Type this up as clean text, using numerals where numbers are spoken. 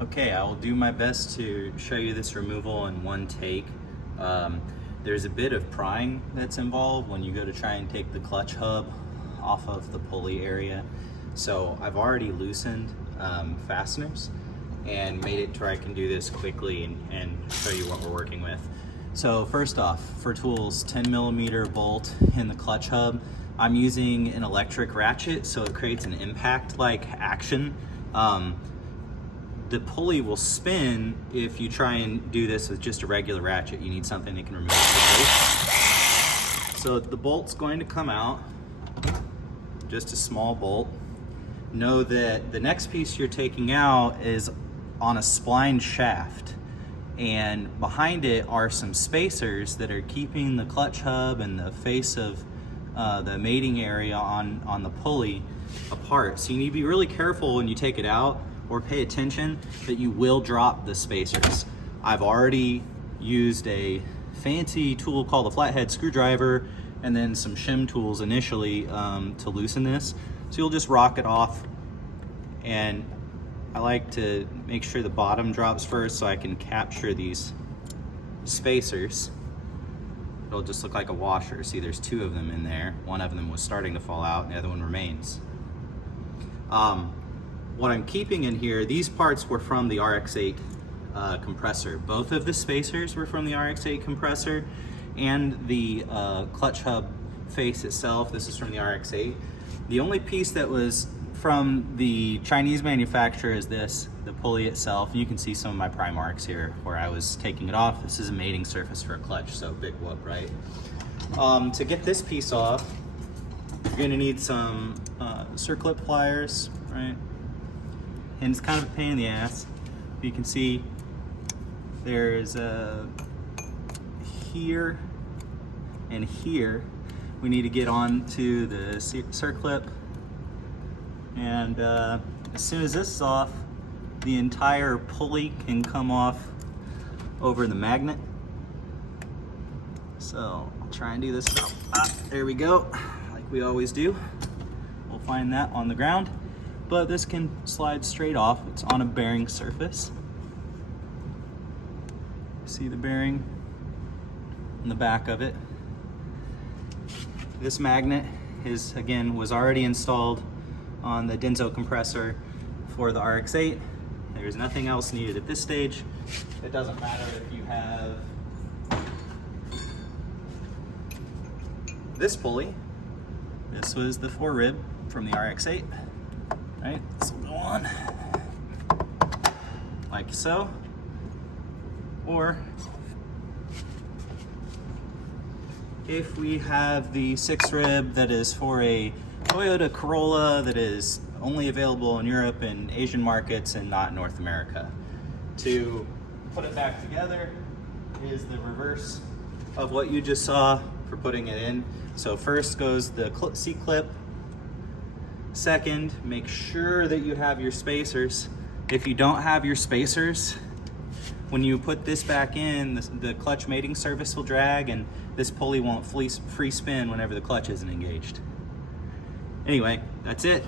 Okay, I will do my best to show you this removal in one take. There's a bit of prying that's involved when you go to try and take the clutch hub off of the pulley area. So I've already loosened fasteners and made it to where I can do this quickly and show you what we're working with. So first off, for tools, 10mm bolt in the clutch hub. I'm using an electric ratchet, so it creates an impact-like action. The pulley will spin if you try and do this with just a regular ratchet. You need something that can remove it quickly. So the bolt's going to come out, just a small bolt. Know that the next piece you're taking out is on a splined shaft, and behind it are some spacers that are keeping the clutch hub and the face of the mating area on the pulley apart. So you need to be really careful when you take it out, or pay attention that you will drop the spacers. I've already used a fancy tool called a flathead screwdriver and then some shim tools initially to loosen this. So you'll just rock it off, and I like to make sure the bottom drops first so I can capture these spacers. It'll just look like a washer. See, there's two of them in there. One of them was starting to fall out and the other one remains. What I'm keeping in here, these parts were from the RX-8 compressor. Both of the spacers were from the RX-8 compressor, and the clutch hub face itself, this is from the RX-8. The only piece that was from the Chinese manufacturer is this, the pulley itself. You can see some of my pry marks here where I was taking it off. This is a mating surface for a clutch, so big whoop, right? To get this piece off, you're gonna need some circlip pliers, right? And it's kind of a pain in the ass. You can see there's here and here. We need to get onto the circlip, and as soon as this is off, the entire pulley can come off over the magnet. So I'll try and do this. There we go, like we always do. We'll find that on the ground. But this can slide straight off. It's on a bearing surface. See the bearing in the back of it. This magnet was already installed on the Denso compressor for the RX-8. There's nothing else needed at this stage. It doesn't matter if you have this pulley. This was the 4-rib from the RX-8. Right, this will go on like so, or if we have the 6-rib that is for a Toyota Corolla that is only available in Europe and Asian markets and not North America. To put it back together is the reverse of what you just saw for putting it in. So first goes the C-clip. Second, make sure that you have your spacers. If you don't have your spacers, when you put this back in, the clutch mating surface will drag and this pulley won't free spin whenever the clutch isn't engaged. Anyway, that's it.